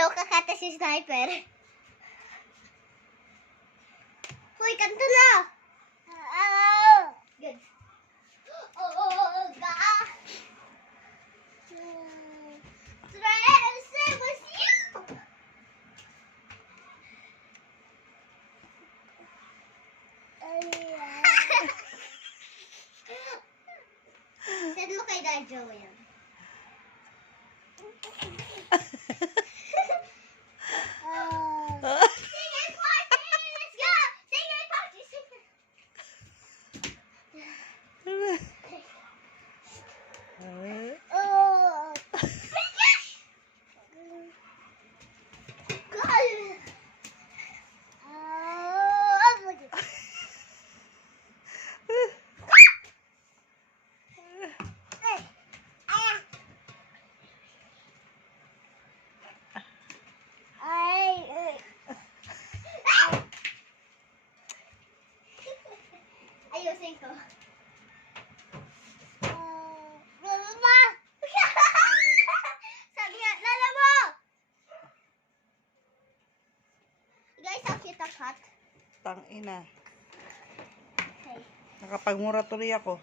Hello, kakata si Sniper. Hoy, kanto na! Good. Oh, God. Tracy was you! Send mo kay Dad Joe yan. Sing and party! Let's go! Sing and party! Sing and... Oh! God! Ayusin ko. Sabi nga, lala mo! Guys, how cute ang cat. Tangina. Okay. Nakapagmura tuloy ako.